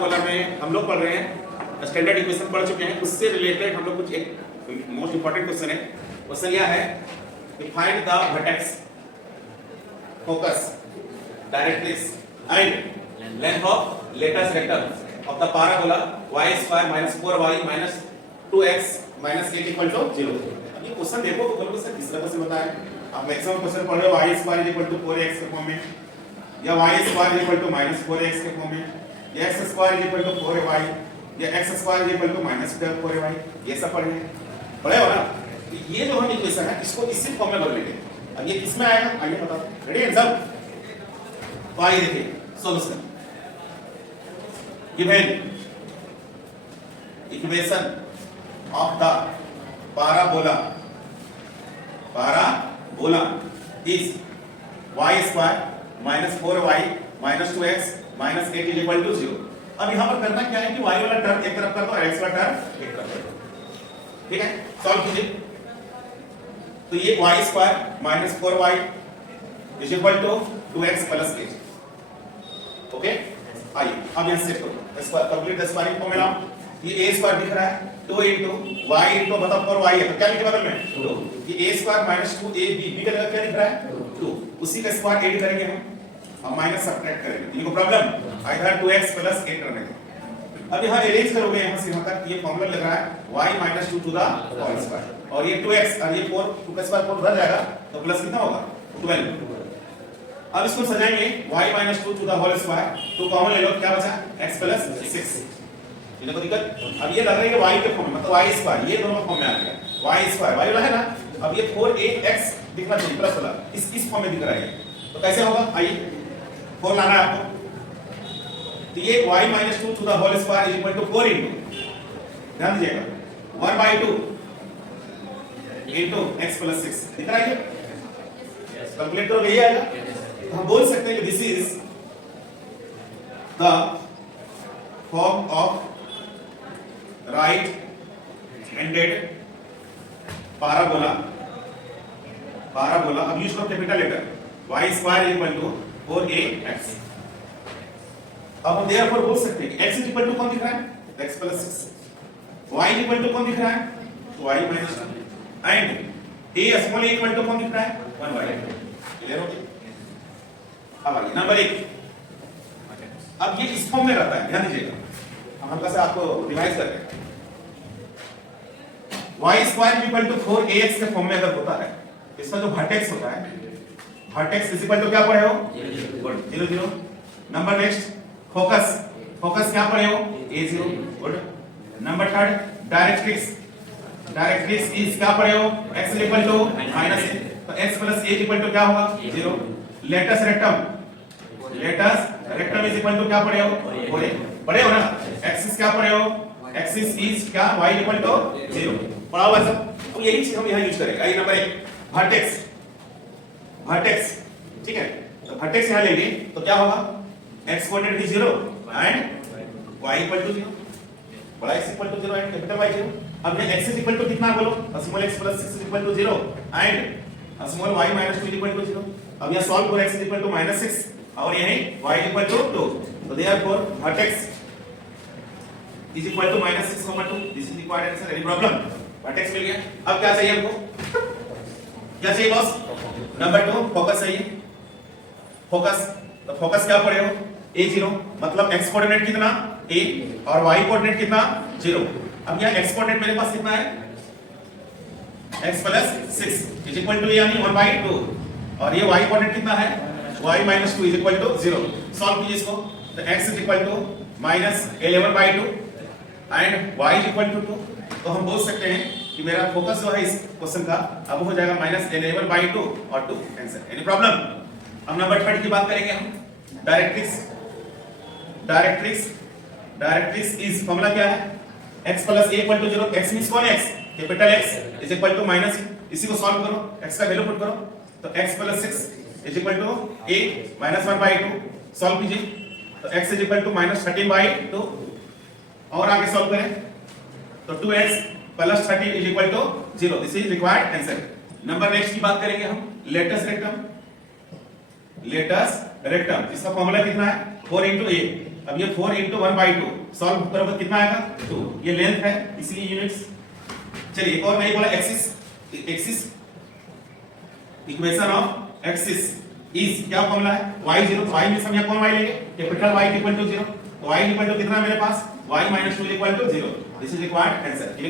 Parabola में हम लोग पढ़ रहे हैं, स्टैंडर्ड इक्वेशन पढ़ चुके हैं, उससे रिलेटेड हम लोग कुछ एक मोस्ट इंपॉर्टेंट क्वेश्चन है। क्वेश्चन यह है कि find the vertex, focus, directrix and length of latus rectum of the parabola y² - 4y - 2x - 8 = 0। अब ये क्वेश्चन देखो तो बोलोगे सर किस तरह से बताया। आप मैक्सिमम क्वेश्चन पढ़ रहे हो y² = 4x के फॉर्म में, या y² = -4x के फॉर्म में, या x² = 4y, या x² = -4y, ये सब पढ़े हो ना। ये जो हम इक्वेशन है इसको इसी फॉर्म में बदलेंगे। अब ये किसमें आएगा आइए बताओ। रेडी एंड सब तो आइए देखिए solution. Given equation of the parabola is y² - 4y - 2x - 8 = 0। अब यहां पर करना क्या है कि y वाला टर्म एक तरफ कर दो और x वाला टर्म एक तरफ कर दो। ठीक है, सॉल्व कीजिए। तो ये y² - 4y = 2x + 8। ओके, आइए अब यहां से करो square, complete the squaring formula. ये a² दिख रहा है 2 * y * मतलब 4y है, तो क्या लिखे बदल में 2। ये a² - 2ab, b का जगह क्या दिख रहा है 2, उसी का स्क्वायर 8 करेंगे हम माइनस सब्ट्रैक्ट करेंगे। इनको प्रॉब्लम इधर 2x + 8 करने दो। अब यहां अरेंज करोगे यहां से यहां तक, ये फार्मूला लग रहा है y - 2 to the whole square, और ये 2x और ये 4 2 का स्क्वायर 4 उधर जाएगा तो प्लस कितना होगा 12। अब इसको सजाएंगे y - 2 to the whole square, तो कॉमन ले लो, क्या बचा x + 6। इन्हें कोई दिक्कत। अब ये लग रहा है कि y के फॉर्म में, मतलब y², ये दोनों फॉर्म में आ गया y², y वाला है ना। अब ये 4ax दिखना चाहिए प्लस वाला, इस फॉर्म में दिख रहा है, तो कैसे होगा आइए 4 लाना है आपको। तो ये y - 2 to the whole square = 4 into, ध्यान दीजिएगा 1/2 into x + 6 दिख रहा है। कैलकुलेट करो यही आएगा। तो हम बोल सकते हैं कि this is the form of right-handed parabola। अब यूज करो कैपिटल लेटर y² = 4ax। अब हम देयरफॉर बोल सकते हैं कि x = कौन दिख रहा है x + 6, y = कौन दिख रहा है y - 2, and a small a = कौन दिख रहा है 1/2। क्लियर हो गया। अब आइए नंबर 1। अब ये इस फॉर्म में रहता है, ध्यान दीजिएगा, हम हल्का से आपको रिवाइज करते हैं। y² = 4ax के फॉर्म में अगर होता है, इसका जो वर्टेक्स होता है, वर्टेक्स = क्या पढ़े हो 0 0। नंबर नेक्स्ट फोकस क्या पढ़े हो a0, good. Number third directrix is क्या पढ़े हो x = -a, तो x + a = क्या होगा 0। लेटेस्ट रेक्टम = क्या पढ़े हो पढ़े हो ना। एक्सिस क्या पढ़े हो, एक्सिस इज क्या y = 0 पढ़ा हुआ सब। तो यही चीज हम यहां यूज करेंगे। आइए नंबर 1 वर्टेक्स, ठीक है। तो वर्टेक्स यहां लेंगे तो क्या होगा x कोऑर्डिनेट भी 0 एंड y = 0, बड़ा x = 0 एंड कैपिटल Y 0। अब ये x = कितना बोलो, small x + 6 = 0 and small y - 2 = 0। अब यहां सॉल्व करो x = -6 और यही y = 2, तो therefore vertex is equal to -6/2। This is required answer. Any problem, vertex मिल गया। अब क्या चाहिए हमको, क्या चाहिए बॉस नंबर 2 फोकस चाहिए। तो फोकस क्या पढ़े हो a0, मतलब x कोऑर्डिनेट कितना a और y कोऑर्डिनेट कितना 0। अब यहां x कोऑर्डिनेट मेरे पास कितना है x + 6 = यानी 1/2, और ये y कोऑर्डिनेट कितना है y - 2 = 0। सॉल्व कीजिए इसको। तो x = -11/2 एंड y = 2। तो हम बोल सकते हैं कि मेरा फोकस जो है इस क्वेश्चन का अब हो जाएगा -11/2 और 2 आंसर। Any problem. अब नंबर 3 की बात करेंगे हम। डायरेक्ट्रिक्स इज फॉर्मूला क्या है x + a = 0। x मींस कौन x कैपिटल X = इसी को सॉल्व करो, x का वैल्यू पुट करो, तो x + 6 = a - 1/2। सॉल्व कीजिए, तो x = -13/2 और आगे सॉल्व करें तो 2x + 13 = 0। This is required answer. Number next की बात करेंगे हम। लेटेस्ट रेक्टम, इसका फॉर्मूला कितना है 4 * a अब ये 4 into 1/2 सॉल्व बराबर कितना आएगा 2, ये लेंथ है इसलिए यूनिट्स। चलिए एक और नहीं बोला, axis equation of axis is क्या फॉर्मूला है y0, तो y में हम यहाँ कौन y लेंगे, कैपिटल Y इक्वल टू 0, तो y इक्वल टू कितना मेरे पास y - 2 equal to 0, this is required answer.